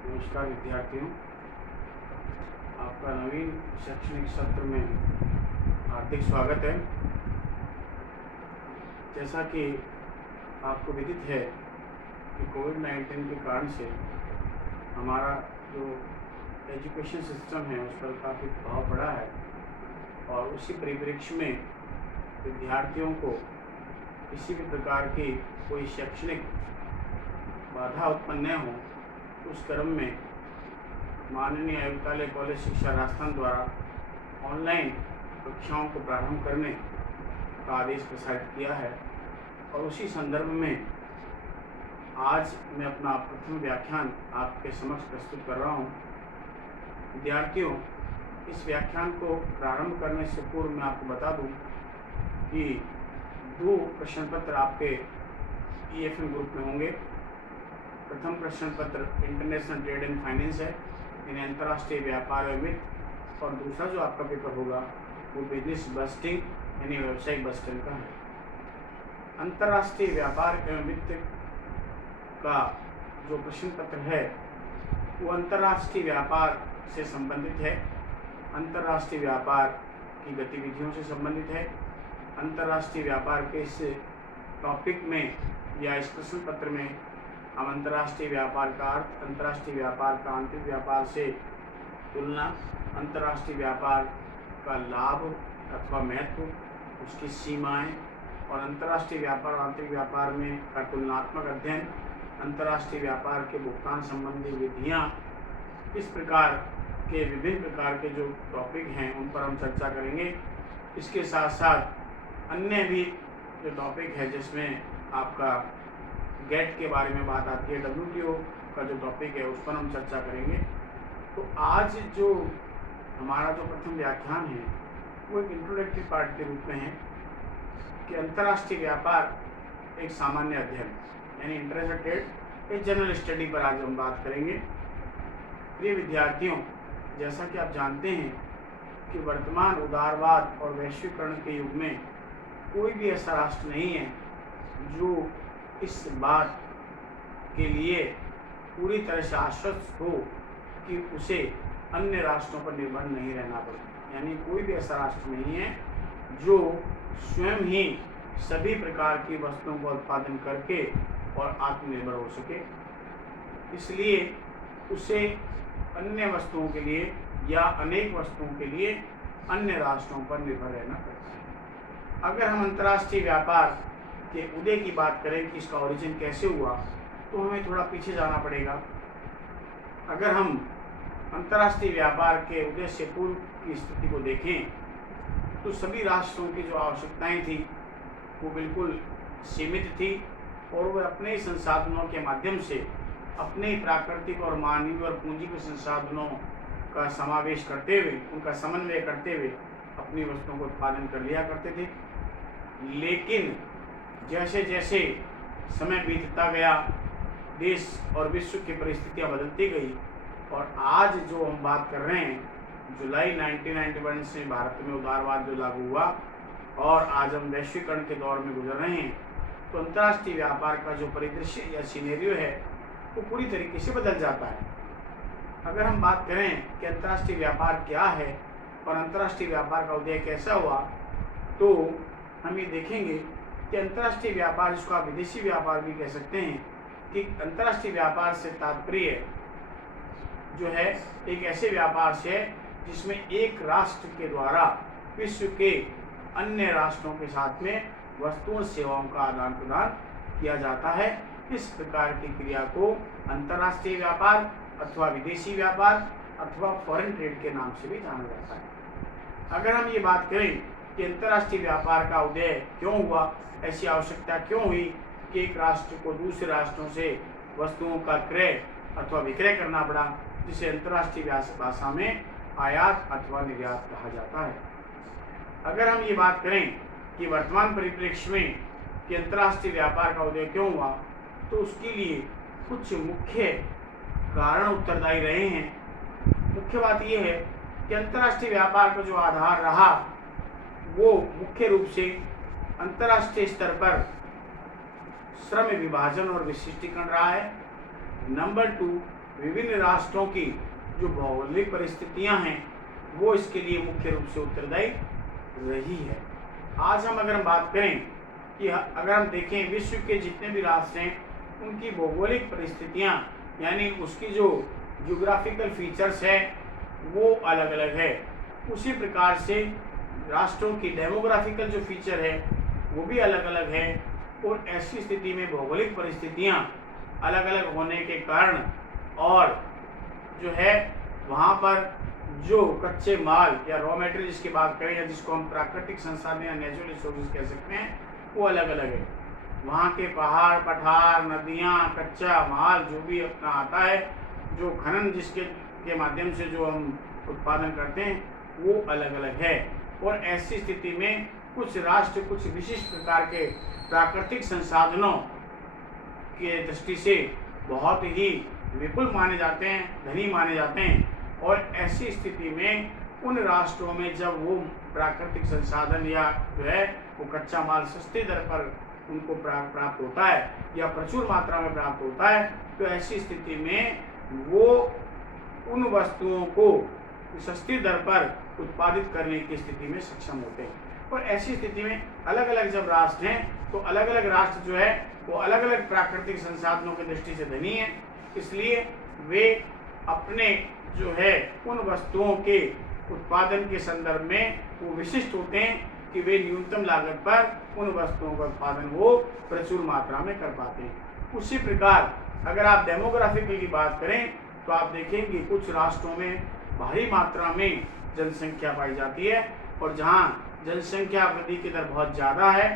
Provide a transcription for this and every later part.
नमस्कार विद्यार्थियों, आपका नवीन शैक्षणिक सत्र में हार्दिक स्वागत है। जैसा कि आपको विदित है कि कोविड-19 के कारण से हमारा जो एजुकेशन सिस्टम है उस पर काफ़ी प्रभाव पड़ा है और उसी परिप्रेक्ष्य में विद्यार्थियों को किसी भी प्रकार की कोई शैक्षणिक बाधा उत्पन्न न हो, उस क्रम में माननीय आयुक्तालय कॉलेज शिक्षा राजस्थान द्वारा ऑनलाइन कक्षाओं को प्रारंभ करने का आदेश प्रसारित किया है। और उसी संदर्भ में आज मैं अपना प्रथम व्याख्यान आपके समक्ष प्रस्तुत कर रहा हूं। विद्यार्थियों, इस व्याख्यान को प्रारंभ करने से पूर्व मैं आपको बता दूं कि 2 प्रश्न पत्र आपके EFM ग्रुप में होंगे। प्रथम प्रश्न पत्र इंटरनेशनल ट्रेड एंड फाइनेंस है, यानी अंतर्राष्ट्रीय व्यापार एवं वित्त, और दूसरा जो आपका पेपर होगा वो बिजनेस बस्टिंग यानी व्यवसायिक बस्टिंग का है। अंतर्राष्ट्रीय व्यापार एवं वित्त का जो प्रश्न पत्र है वो अंतर्राष्ट्रीय व्यापार से संबंधित है, अंतर्राष्ट्रीय व्यापार की गतिविधियों से संबंधित है। अंतर्राष्ट्रीय व्यापार के इस टॉपिक में या इस प्रश्न पत्र में हम अंतर्राष्ट्रीय व्यापार का अर्थ, अंतर्राष्ट्रीय व्यापार का आंतरिक व्यापार से तुलना, अंतर्राष्ट्रीय व्यापार का लाभ अथवा महत्व, उसकी सीमाएं और अंतर्राष्ट्रीय व्यापार और आंतरिक व्यापार में का तुलनात्मक अध्ययन, अंतर्राष्ट्रीय व्यापार के भुगतान संबंधी विधियां, इस प्रकार के विभिन्न प्रकार के जो टॉपिक हैं उन पर हम चर्चा करेंगे। इसके साथ साथ अन्य भी जो टॉपिक है जिसमें आपका गेट के बारे में बात आती है, WTO का जो टॉपिक है उस पर हम चर्चा करेंगे। तो आज जो हमारा जो प्रथम व्याख्यान है वो एक इंट्रोडक्टरी पार्ट के रूप में है कि अंतर्राष्ट्रीय व्यापार एक सामान्य अध्ययन यानी इंटरनेशनल ट्रेड एक जनरल स्टडी पर आज हम बात करेंगे। प्रिय विद्यार्थियों, जैसा कि आप जानते हैं कि वर्तमान उदारवाद और वैश्वीकरण के युग में कोई भी ऐसा राष्ट्र नहीं है जो इस बात के लिए पूरी तरह से आश्वस्त हो कि उसे अन्य राष्ट्रों पर निर्भर नहीं रहना पड़े। यानी कोई भी ऐसा राष्ट्र नहीं है जो स्वयं ही सभी प्रकार की वस्तुओं का उत्पादन करके और आत्मनिर्भर हो सके, इसलिए उसे अन्य वस्तुओं के लिए या अनेक वस्तुओं के लिए अन्य राष्ट्रों पर निर्भर रहना पड़ता है। अगर हम अंतर्राष्ट्रीय व्यापार के उदय की बात करें कि इसका ओरिजिन कैसे हुआ, तो हमें थोड़ा पीछे जाना पड़ेगा। अगर हम अंतर्राष्ट्रीय व्यापार के उदय से पूर्व की स्थिति को देखें तो सभी राष्ट्रों की जो आवश्यकताएं थी वो बिल्कुल सीमित थी और वे अपने संसाधनों के माध्यम से अपने प्राकृतिक और मानवीय और पूंजीगत संसाधनों का समावेश करते हुए, उनका समन्वय करते हुए अपनी वस्तुओं को उत्पादन कर लिया करते थे। लेकिन जैसे जैसे समय बीतता गया, देश और विश्व की परिस्थितियां बदलती गई और आज जो हम बात कर रहे हैं, जुलाई 1991 से भारत में उदारवाद जो लागू हुआ और आज हम वैश्वीकरण के दौर में गुजर रहे हैं, तो अंतर्राष्ट्रीय व्यापार का जो परिदृश्य या सिनेरियो है वो पूरी तरीके से बदल जाता है। अगर हम बात करें कि अंतर्राष्ट्रीय व्यापार क्या है और अंतर्राष्ट्रीय व्यापार का उदय कैसा हुआ, तो हम ये देखेंगे कि अंतर्राष्ट्रीय व्यापार, जिसको आप विदेशी व्यापार भी कह सकते हैं, कि अंतर्राष्ट्रीय व्यापार से तात्पर्य जो है एक ऐसे व्यापार से जिसमें एक राष्ट्र के द्वारा विश्व के अन्य राष्ट्रों के साथ में वस्तुओं सेवाओं का आदान प्रदान किया जाता है। इस प्रकार की क्रिया को अंतर्राष्ट्रीय व्यापार अथवा विदेशी व्यापार अथवा फॉरेन ट्रेड के नाम से भी जाना जाता है। अगर हम ये बात करें कि अंतर्राष्ट्रीय व्यापार का उदय क्यों हुआ, ऐसी आवश्यकता क्यों हुई कि एक राष्ट्र को दूसरे राष्ट्रों से वस्तुओं का क्रय अथवा विक्रय करना पड़ा, जिसे अंतर्राष्ट्रीय भाषा में आयात अथवा निर्यात कहा जाता है। अगर हम ये बात करें कि वर्तमान परिप्रेक्ष्य में कि अंतर्राष्ट्रीय व्यापार का उदय क्यों हुआ, तो उसके लिए कुछ मुख्य कारण उत्तरदायी रहे हैं। मुख्य बात यह है कि अंतर्राष्ट्रीय व्यापार का जो आधार रहा वो मुख्य रूप से अंतर्राष्ट्रीय स्तर पर श्रम विभाजन और विशिष्टीकरण रहा है। नंबर 2, विभिन्न राष्ट्रों की जो भौगोलिक परिस्थितियां हैं वो इसके लिए मुख्य रूप से उत्तरदायी रही है। आज अगर हम बात करें कि अगर हम देखें विश्व के जितने भी राष्ट्र हैं उनकी भौगोलिक परिस्थितियां यानी उसकी जो ज्योग्राफिकल फीचर्स है वो अलग अलग है। उसी प्रकार से राष्ट्रों की डेमोग्राफिकल जो फीचर है वो भी अलग अलग है। और ऐसी स्थिति में भौगोलिक परिस्थितियां अलग अलग होने के कारण और जो है वहाँ पर जो कच्चे माल या रॉ मटेरियल जिसकी बात करें या जिसको हम प्राकृतिक संसाधन या नेचुरल रिसोर्सेज कह सकते हैं वो अलग अलग है। वहाँ के पहाड़ पठार नदियाँ कच्चा माल जो भी अपना आता है जो खनन जिसके माध्यम से जो हम उत्पादन करते हैं वो अलग अलग है। और ऐसी स्थिति में कुछ राष्ट्र कुछ विशिष्ट प्रकार के प्राकृतिक संसाधनों के दृष्टि से बहुत ही विपुल माने जाते हैं, धनी माने जाते हैं। और ऐसी स्थिति में उन राष्ट्रों में जब वो प्राकृतिक संसाधन या जो है वो कच्चा माल सस्ती दर पर उनको प्राप्त होता है या प्रचुर मात्रा में प्राप्त होता है तो ऐसी स्थिति में वो उन वस्तुओं को सस्ती दर पर उत्पादित करने की स्थिति में सक्षम होते हैं। और ऐसी स्थिति में अलग अलग जब राष्ट्र हैं तो अलग अलग राष्ट्र जो है वो अलग अलग प्राकृतिक संसाधनों की दृष्टि से धनी है, इसलिए वे अपने जो है उन वस्तुओं के उत्पादन के संदर्भ में वो विशिष्ट होते हैं कि वे न्यूनतम लागत पर उन वस्तुओं का उत्पादन वो प्रचुर मात्रा में कर पाते हैं। उसी प्रकार अगर आप डेमोग्राफिकल की बात करें तो आप देखेंगे कुछ राष्ट्रों में भारी मात्रा में जनसंख्या पाई जाती है और जहाँ जनसंख्या वृद्धि की दर बहुत ज़्यादा है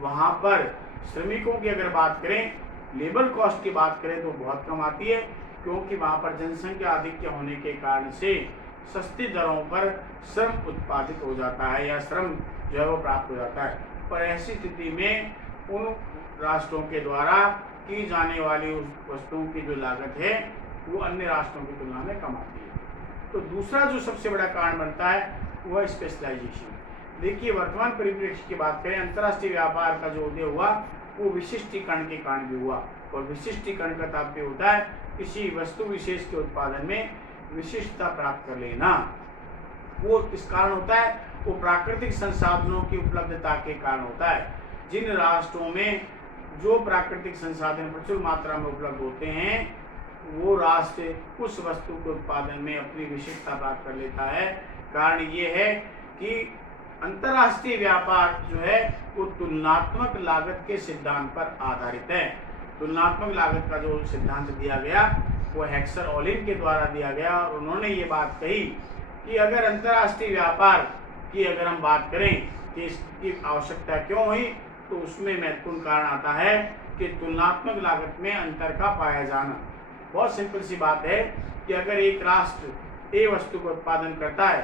वहाँ पर श्रमिकों की अगर बात करें लेबर कॉस्ट की बात करें तो बहुत कम आती है, क्योंकि वहाँ पर जनसंख्या अधिक होने के कारण से सस्ती दरों पर श्रम उत्पादित हो जाता है या श्रम जो है वो प्राप्त हो जाता है। पर ऐसी स्थिति में उन राष्ट्रों के द्वारा की जाने वाली उस वस्तुओं की जो लागत है वो अन्य राष्ट्रों की तुलना में कम आती है। तो दूसरा जो सबसे बड़ा कारण बनता है वो है स्पेशलाइजेशन। देखिए वर्तमान परिप्रेक्ष्य की बात करें अंतर्राष्ट्रीय व्यापार का जो उदय हुआ वो विशिष्टीकरण के कारण भी हुआ। और विशिष्टीकरण का तात्पर्य होता है किसी वस्तु विशेष के उत्पादन में विशिष्टता प्राप्त कर लेना। वो किस कारण होता है? वो प्राकृतिक संसाधनों की उपलब्धता के कारण होता है। जिन राष्ट्रों में जो प्राकृतिक संसाधन प्रचुर मात्रा में उपलब्ध होते हैं वो राष्ट्र उस वस्तु के उत्पादन में अपनी विशिष्टता प्राप्त कर लेता है। कारण ये है कि अंतर्राष्ट्रीय व्यापार जो है वो तुलनात्मक लागत के सिद्धांत पर आधारित है। तुलनात्मक लागत का जो सिद्धांत दिया गया वो हेक्सर ओलिन के द्वारा दिया गया और उन्होंने ये बात कही कि अगर अंतर्राष्ट्रीय व्यापार की अगर हम बात करें कि इसकी आवश्यकता क्यों हुई तो उसमें महत्वपूर्ण कारण आता है कि तुलनात्मक लागत में अंतर का पाया जाना। बहुत सिंपल सी बात है कि अगर एक राष्ट्र ए वस्तु का उत्पादन करता है,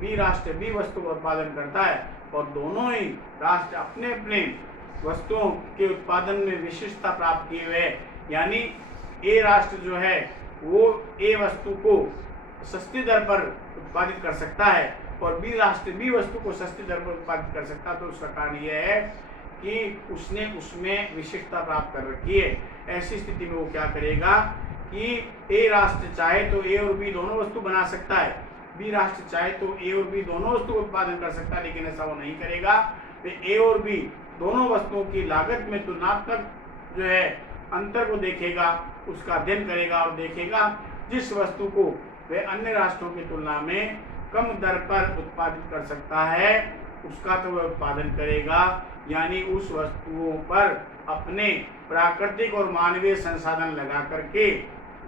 बी राष्ट्र बी वस्तु का उत्पादन करता है और दोनों ही राष्ट्र अपने अपने वस्तुओं के उत्पादन में विशिष्टता प्राप्त किए हुए यानी ए राष्ट्र जो है वो ए वस्तु को सस्ती दर पर उत्पादित कर सकता है और बी राष्ट्र बी वस्तु को सस्ती दर पर उत्पादित कर सकता है, तो उसका कारण यह है कि उसने उसमें विशिष्टता प्राप्त कर रखी है। ऐसी स्थिति में वो क्या करेगा कि ए राष्ट्र चाहे तो ए और बी दोनों वस्तु बना सकता है, बी राष्ट्र चाहे तो ए और बी दोनों वस्तु का उत्पादन कर सकता है, लेकिन ऐसा वो नहीं करेगा। वे ए और बी दोनों वस्तुओं की लागत में तुलनात्मक जो है अंतर को देखेगा, उसका अध्ययन करेगा और देखेगा जिस वस्तु को वे अन्य राष्ट्रों की तुलना में कम दर पर उत्पादित कर सकता है उसका तो वह उत्पादन करेगा। यानी उस वस्तुओं पर अपने प्राकृतिक और मानवीय संसाधन लगा करके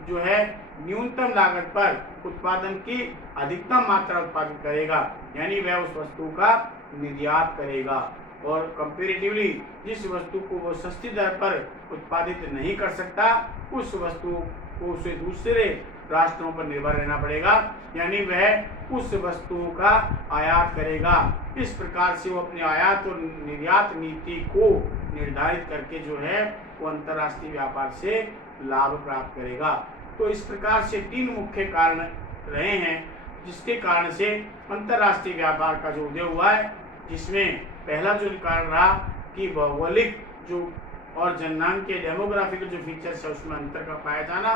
जो है न्यूनतम लागत पर उत्पादन की अधिकतम मात्रा उत्पादित करेगा, यानी वह उस वस्तु का निर्यात करेगा। और कंपैरेटिवली जिस वस्तु को वो सस्ती दर पर उत्पादित नहीं कर सकता उस वस्तु को उसे दूसरे राष्ट्रों पर निर्भर रहना पड़ेगा, यानी वह उस वस्तुओं का आयात करेगा। इस प्रकार से वो अपने आयात और निर्यात नीति को निर्धारित करके जो है वो अंतर्राष्ट्रीय व्यापार से लाभ प्राप्त करेगा। तो इस प्रकार से तीन मुख्य कारण रहे हैं जिसके कारण से अंतर्राष्ट्रीय व्यापार का जो उदय हुआ है, जिसमें पहला जो कारण रहा कि भौगोलिक जो और जननांग के डेमोग्राफिकल जो फीचर्स है उसमें अंतर का पाया जाना।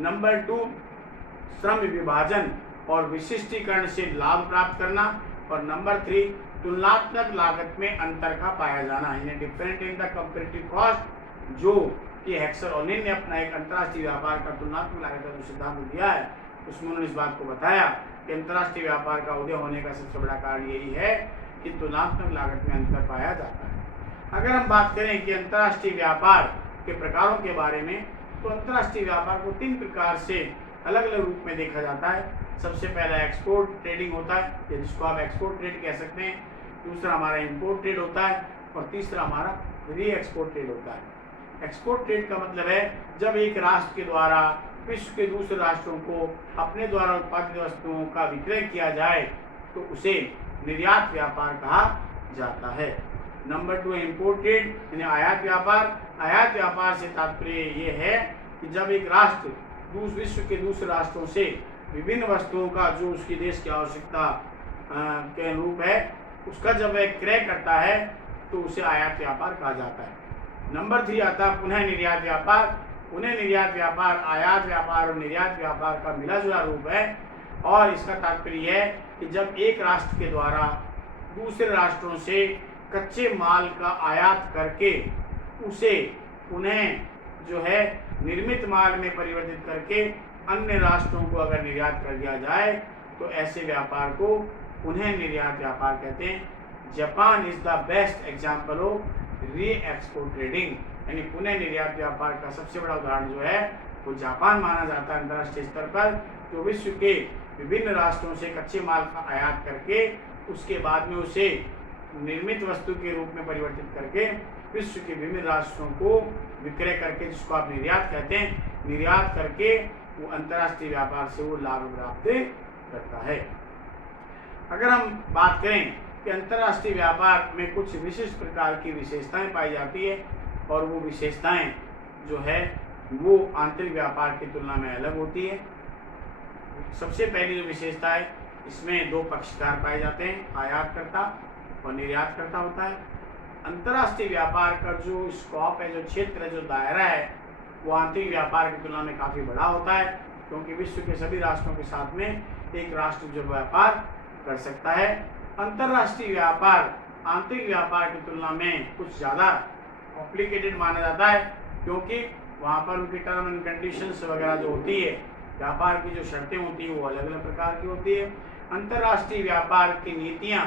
नंबर 2 श्रम विभाजन और विशिष्टीकरण से लाभ प्राप्त करना, और नंबर 3 तुलनात्मक लागत में अंतर का पाया जाना, यानी different in the comparative cost, जो कि हेक्सर ओनिन ने अपना एक अंतर्राष्ट्रीय व्यापार का तुलनात्मक लागत का जो सिद्धांत दिया है उसमें उन्होंने इस बात को बताया कि अंतर्राष्ट्रीय व्यापार का उदय होने का सबसे बड़ा कारण यही है कि तुलनात्मक लागत में अंतर पाया जाता है। अगर हम बात करें कि अंतर्राष्ट्रीय व्यापार के प्रकारों के बारे में, तो अंतर्राष्ट्रीय व्यापार को 3 प्रकार से अलग अलग रूप में देखा जाता है। सबसे पहला एक्सपोर्ट ट्रेडिंग होता है, जिसको आप एक्सपोर्ट ट्रेड कह सकते हैं। दूसरा हमारा इंपोर्ट ट्रेड होता है, और तीसरा हमारा री एक्सपोर्ट ट्रेड होता है। एक्सपोर्ट ट्रेड का मतलब है जब एक राष्ट्र के द्वारा विश्व के दूसरे राष्ट्रों को अपने द्वारा उत्पादित वस्तुओं का विक्रय किया जाए तो उसे निर्यात व्यापार कहा जाता है। नंबर 2 इंपोर्ट ट्रेड, यानी आयात व्यापार। आयात व्यापार से तात्पर्य ये है कि जब एक राष्ट्र विश्व के दूसरे राष्ट्रों से विभिन्न वस्तुओं का जो उसकी देश की आवश्यकता के अनुरूप है उसका जब वह क्रय करता है तो उसे आयात व्यापार कहा जाता है। नंबर 3 आता है पुनः निर्यात व्यापार। पुनः निर्यात व्यापार आयात व्यापार और निर्यात व्यापार का मिला जुला रूप है, और इसका तात्पर्य है कि जब एक राष्ट्र के द्वारा दूसरे राष्ट्रों से कच्चे माल का आयात करके उसे पुनः जो है निर्मित माल में परिवर्तित करके अन्य राष्ट्रों को अगर निर्यात कर दिया जाए तो ऐसे व्यापार को पुनः निर्यात व्यापार कहते हैं। Japan is the best example of री एक्सपोर्ट ट्रेडिंग, यानी पुनः निर्यात व्यापार का सबसे बड़ा उदाहरण जो है वो जापान माना जाता है अंतर्राष्ट्रीय स्तर पर, जो विश्व के विभिन्न राष्ट्रों से कच्चे माल का आयात करके उसके बाद में उसे निर्मित वस्तु के रूप में परिवर्तित करके विश्व के विभिन्न राष्ट्रों को विक्रय करके, जिसको आप निर्यात कहते हैं, निर्यात करके वो अंतर्राष्ट्रीय व्यापार से वो लाभ प्राप्त करता है। अगर हम बात करें कि अंतर्राष्ट्रीय व्यापार में कुछ विशिष्ट प्रकार की विशेषताएं पाई जाती है, और वो विशेषताएं जो है वो आंतरिक व्यापार की तुलना में अलग होती है। सबसे पहली जो विशेषता है, इसमें 2 पक्षकार पाए जाते हैं, आयातकर्ता और निर्यातकर्ता होता है। अंतर्राष्ट्रीय व्यापार का जो स्कोप है, जो क्षेत्र है, जो दायरा है, वो आंतरिक व्यापार की तुलना में काफ़ी बड़ा होता है, क्योंकि विश्व के सभी राष्ट्रों के साथ में एक राष्ट्र जो व्यापार कर सकता है। अंतर्राष्ट्रीय व्यापार आंतरिक व्यापार की तुलना में कुछ ज़्यादा कॉम्प्लिकेटेड माना जाता है, क्योंकि वहाँ पर उनकी टर्म एंड कंडीशंस वगैरह जो होती है, व्यापार की जो शर्तें होती हैं वो अलग अलग प्रकार की होती है। अंतर्राष्ट्रीय व्यापार की नीतियाँ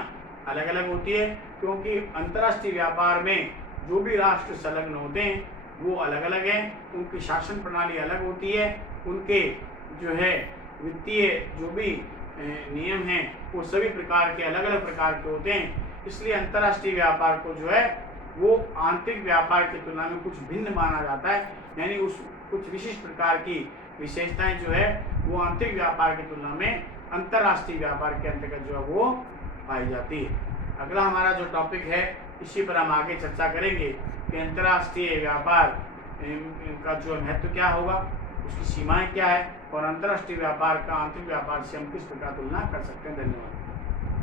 अलग अलग होती है, क्योंकि अंतर्राष्ट्रीय व्यापार में जो भी राष्ट्र संलग्न होते हैं वो अलग अलग हैं, उनकी शासन प्रणाली अलग होती है, उनके जो है वित्तीय जो भी नियम हैं वो सभी प्रकार के अलग अलग प्रकार के होते हैं। इसलिए अंतर्राष्ट्रीय व्यापार को जो है वो आंतरिक व्यापार की तुलना में कुछ भिन्न माना जाता है, यानी उस कुछ विशिष्ट प्रकार की विशेषताएं जो है वो आंतरिक व्यापार की तुलना में अंतर्राष्ट्रीय व्यापार के अंतर्गत जो है वो पाई जाती है। अगला हमारा जो टॉपिक है इसी पर हम आगे चर्चा करेंगे कि अंतर्राष्ट्रीय व्यापार का जो महत्व क्या होगा, उसकी सीमाएं क्या है, और अंतर्राष्ट्रीय व्यापार का आंतरिक व्यापार से हम किस प्रकार तुलना कर सकते हैं। धन्यवाद।